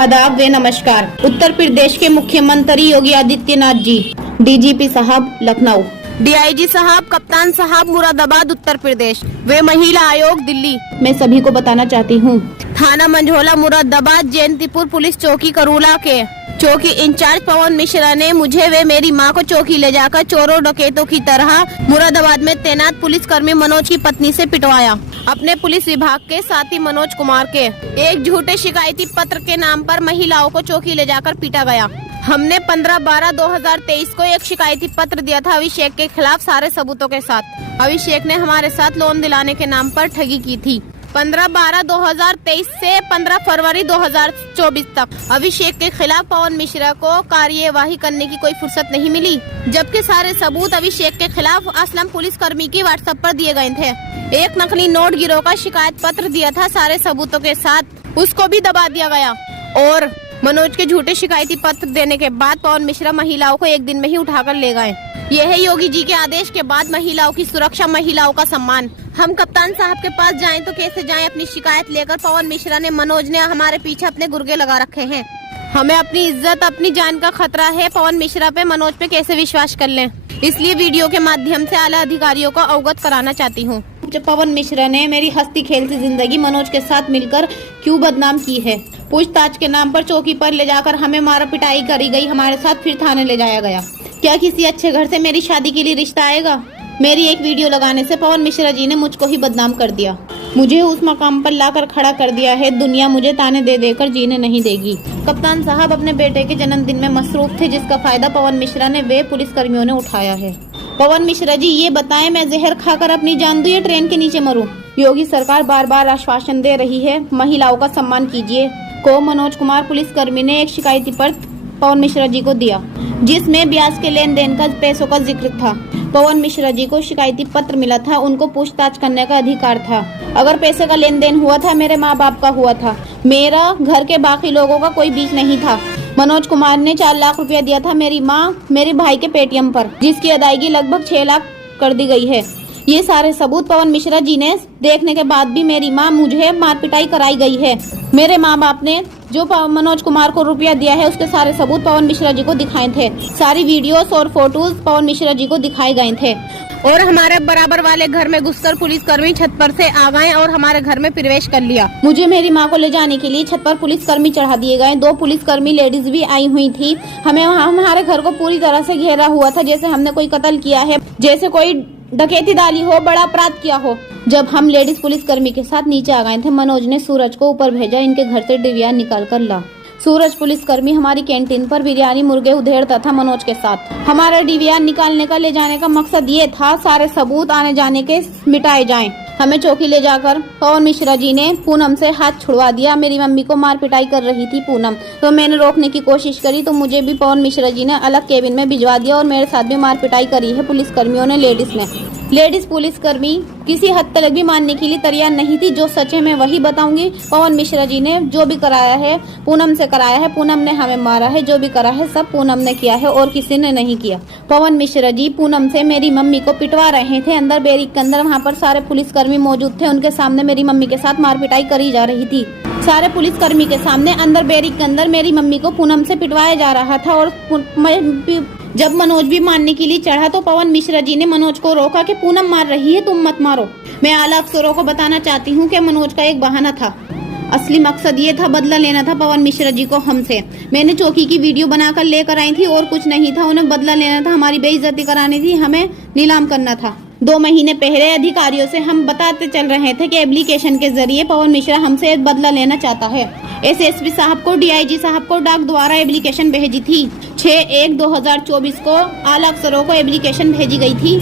आदाब व नमस्कार। उत्तर प्रदेश के मुख्यमंत्री योगी आदित्यनाथ जी, डीजीपी साहब लखनऊ, डीआईजी साहब, कप्तान साहब मुरादाबाद उत्तर प्रदेश, वे महिला आयोग दिल्ली, मैं सभी को बताना चाहती हूँ थाना मंझोला मुरादाबाद जयंतीपुर पुलिस चौकी करूला के चौकी इंचार्ज पवन मिश्रा ने मुझे व मेरी मां को चौकी ले जाकर चोरों डकैतों की तरह मुरादाबाद में तैनात पुलिसकर्मी मनोज की पत्नी से पिटवाया। अपने पुलिस विभाग के साथी मनोज कुमार के एक झूठे शिकायती पत्र के नाम पर महिलाओं को चौकी ले जाकर पीटा गया। हमने 15/12/2023 को एक शिकायती पत्र दिया था अभिषेक के खिलाफ सारे सबूतों के साथ। अभिषेक ने हमारे साथ लोन दिलाने के नाम पर ठगी की थी। 15/12/2023 से 15 फरवरी 2024 तक अभिषेक के खिलाफ पवन मिश्रा को कार्यवाही करने की कोई फुर्सत नहीं मिली, जबकि सारे सबूत अभिषेक के खिलाफ असलम पुलिसकर्मी की व्हाट्सएप पर दिए गए थे। एक नकली नोट गिरोह का शिकायत पत्र दिया था सारे सबूतों के साथ, उसको भी दबा दिया गया। और मनोज के झूठे शिकायती पत्र देने के बाद पवन मिश्रा महिलाओं को एक दिन में ही उठाकर ले गए। यह है योगी जी के आदेश के बाद महिलाओं की सुरक्षा, महिलाओं का सम्मान। हम कप्तान साहब के पास जाएं तो कैसे जाएं अपनी शिकायत लेकर? पवन मिश्रा ने, मनोज ने हमारे पीछे अपने गुर्गे लगा रखे हैं। हमें अपनी इज्जत, अपनी जान का खतरा है। पवन मिश्रा पे, मनोज पे कैसे विश्वास कर लें? इसलिए वीडियो के माध्यम से आला अधिकारियों को अवगत कराना चाहती हूँ। पवन मिश्रा ने मेरी हंसती खेलती जिंदगी मनोज के साथ मिलकर क्यों बदनाम की है? पूछताछ के नाम पर चौकी पर ले जाकर हमें मारा पिटाई करी गई, हमारे साथ फिर थाने ले जाया गया। क्या किसी अच्छे घर से मेरी शादी के लिए रिश्ता आएगा? मेरी एक वीडियो लगाने से पवन मिश्रा जी ने मुझको ही बदनाम कर दिया, मुझे उस मकाम पर लाकर खड़ा कर दिया है। दुनिया मुझे ताने दे देकर जीने नहीं देगी। कप्तान साहब अपने बेटे के जन्मदिन में मसरूफ थे, जिसका फायदा पवन मिश्रा ने वे पुलिसकर्मियों ने उठाया है। पवन मिश्रा जी ये बताएं, मैं जहर खाकर अपनी जान दूं या ट्रेन के नीचे मरूं? योगी सरकार बार बार आश्वासन दे रही है, महिलाओं का सम्मान कीजिए। को मनोज कुमार पुलिसकर्मी ने एक शिकायती पत्र पवन मिश्रा जी को दिया, जिसमें ब्याज के लेन देन का पैसों का जिक्र था। पवन मिश्रा जी को शिकायती पत्र मिला था, उनको पूछताछ करने का अधिकार था। अगर पैसे का लेन देन हुआ था, मेरे माँ बाप का हुआ था, मेरा घर के बाकी लोगों का कोई बीच नहीं था। मनोज कुमार ने 4 लाख रुपया दिया था मेरी माँ, मेरे भाई के पेटीएम पर, जिसकी अदायगी लगभग 6 लाख कर दी गई है। ये सारे सबूत पवन मिश्रा जी ने देखने के बाद भी मेरी माँ, मुझे मार पिटाई कराई गई है। मेरे माँ बाप ने जो मनोज कुमार को रुपया दिया है, उसके सारे सबूत पवन मिश्रा जी को दिखाए थे। सारी वीडियोस और फोटोज पवन मिश्रा जी को दिखाए गए थे। और हमारे बराबर वाले घर में घुसकर पुलिसकर्मी छत पर से आ गए और हमारे घर में प्रवेश कर लिया। मुझे मेरी माँ को ले जाने के लिए छत पर पुलिसकर्मी चढ़ा दिए गए। 2 पुलिसकर्मी लेडीज भी आई हुई थी। हमें हमारे घर को पूरी तरह से घेरा हुआ था, जैसे हमने कोई कत्ल किया है, जैसे कोई डकैती डाली हो, बड़ा अपराध किया हो। जब हम लेडीज पुलिसकर्मी के साथ नीचे आ गए थे, मनोज ने सूरज को ऊपर भेजा, इनके घर से डिबिया निकाल कर ला। सूरज पुलिसकर्मी हमारी कैंटीन पर बिरयानी मुर्गे उधेड़ता था मनोज के साथ। हमारा डिबिया निकालने का, ले जाने का मकसद ये था, सारे सबूत आने जाने के मिटाए जाएं। हमें चौकी ले जाकर पवन मिश्रा जी ने पूनम से हाथ छुड़वा दिया। मेरी मम्मी को मार पिटाई कर रही थी पूनम, तो मैंने रोकने की कोशिश करी, तो मुझे भी पवन मिश्रा जी ने अलग केबिन में भिजवा दिया और मेरे साथ भी मार पिटाई करी है पुलिसकर्मियों ने, लेडीज ने। लेडीज पुलिसकर्मी किसी हद तक भी मानने के लिए तैयार नहीं थी। जो सच है मैं वही बताऊंगी। पवन मिश्रा जी ने जो भी कराया है पूनम से कराया है, पूनम ने हमें मारा है। जो भी करा है सब पूनम ने किया है और किसी ने नहीं किया। पवन मिश्रा जी पूनम से मेरी मम्मी को पिटवा रहे थे अंदर बैरिक के अंदर। वहाँ पर सारे पुलिसकर्मी मौजूद थे, उनके सामने मेरी मम्मी के साथ मार पिटाई करी जा रही थी। सारे पुलिसकर्मी के सामने अंदर बैरिक के अंदर मेरी मम्मी को पूनम से पिटवाया जा रहा था। और जब मनोज भी मारने के लिए चढ़ा तो पवन मिश्रा जी ने मनोज को रोका कि पूनम मार रही है, तुम मत मारो। मैं आला अफसरों को बताना चाहती हूँ कि मनोज का एक बहाना था, असली मकसद ये था, बदला लेना था पवन मिश्रा जी को हमसे। मैंने चौकी की वीडियो बनाकर लेकर आई थी और कुछ नहीं था। उन्हें बदला लेना था, हमारी बेइज्जती करानी थी, हमें नीलाम करना था। 2 महीने पहले अधिकारियों से हम बताते चल रहे थे कि एप्लीकेशन के जरिए पवन मिश्रा हमसे बदला लेना चाहता है। एसएसपी साहब को, डीआईजी साहब को डाक द्वारा एप्लीकेशन भेजी थी। 6/1/2024 को आला अफसरों को एप्लीकेशन भेजी गई थी।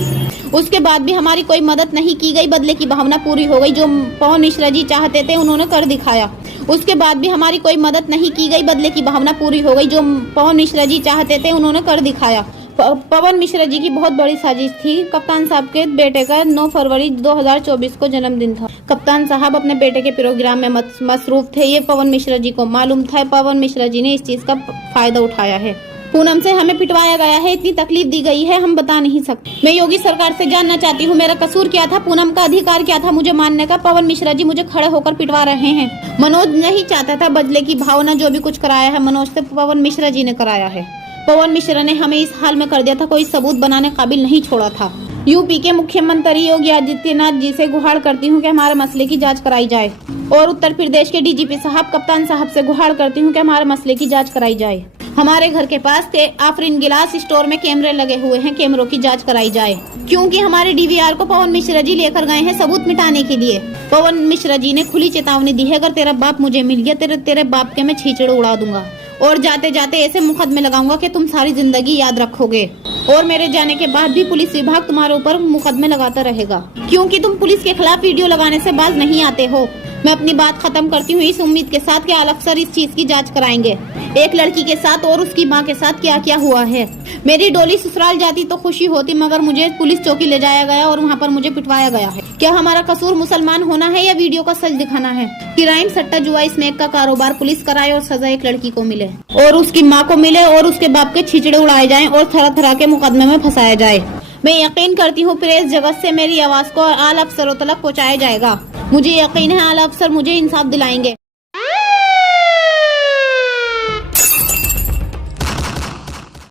उसके बाद भी हमारी कोई मदद नहीं की गई। बदले की भावना पूरी हो गई, जो पवन मिश्रा जी चाहते थे उन्होंने कर दिखाया। उसके बाद भी हमारी कोई मदद नहीं की गई। बदले की भावना पूरी हो गई, जो पवन मिश्रा जी चाहते थे उन्होंने कर दिखाया। पवन मिश्रा जी की बहुत बड़ी साजिश थी। कप्तान साहब के बेटे का 9 फरवरी 2024 को जन्मदिन था। कप्तान साहब अपने बेटे के प्रोग्राम में मसरूफ थे, ये पवन मिश्रा जी को मालूम था। पवन मिश्रा जी ने इस चीज का फायदा उठाया है। पूनम से हमें पिटवाया गया है, इतनी तकलीफ दी गई है, हम बता नहीं सकते। मैं योगी सरकार से जानना चाहती हूँ, मेरा कसूर क्या था, पूनम का अधिकार क्या था मुझे मानने का। पवन मिश्रा जी मुझे खड़े होकर पिटवा रहे हैं। मनोज नहीं चाहता था बदले की भावना, जो भी कुछ कराया है मनोज से पवन मिश्रा जी ने कराया है। पवन मिश्रा ने हमें इस हाल में कर दिया था, कोई सबूत बनाने काबिल नहीं छोड़ा था। यूपी के मुख्यमंत्री योगी आदित्यनाथ जी से गुहार करती हूँ कि हमारे मसले की जांच कराई जाए, और उत्तर प्रदेश के डीजीपी साहब, कप्तान साहब से गुहार करती हूँ कि हमारे मसले की जांच कराई जाए। हमारे घर के पास आफरीन गिलास स्टोर में कैमरे लगे हुए हैं, कैमरों की जांच कराई जाए, क्योंकि हमारे डीवीआर को पवन मिश्रा जी लेकर गए हैं सबूत मिटाने के लिए। पवन मिश्रा जी ने खुली चेतावनी दी है, अगर तेरा बाप मुझे मिल गया तेरे बाप के मैं छींचड़ उड़ा दूंगा, और जाते जाते ऐसे मुकदमे लगाऊंगा कि तुम सारी जिंदगी याद रखोगे, और मेरे जाने के बाद भी पुलिस विभाग तुम्हारे ऊपर मुकदमे लगाता रहेगा, क्योंकि तुम पुलिस के खिलाफ वीडियो लगाने से बाज नहीं आते हो। मैं अपनी बात खत्म करती हूँ इस उम्मीद के साथ कि आला अफसर इस चीज की जांच कराएंगे, एक लड़की के साथ और उसकी माँ के साथ क्या क्या हुआ है। मेरी डोली ससुराल जाती तो खुशी होती, मगर मुझे पुलिस चौकी ले जाया गया और वहाँ पर मुझे पिटवाया गया है। क्या हमारा कसूर मुसलमान होना है या वीडियो का सच दिखाना है? क्राइम, सट्टा जुआ, स्नैक का कारोबार पुलिस कराए और सजा एक लड़की को मिले, और उसकी माँ को मिले, और उसके बाप के छींचड़े उड़ाए जाएं और तरह तरह के मुकदमे में फंसाया जाए। मैं यकीन करती हूँ प्रेस जगत से मेरी आवाज को आला अफसरों तक पहुँचाया जाएगा। मुझे यकीन है आला अफसर मुझे इंसाफ दिलाएंगे।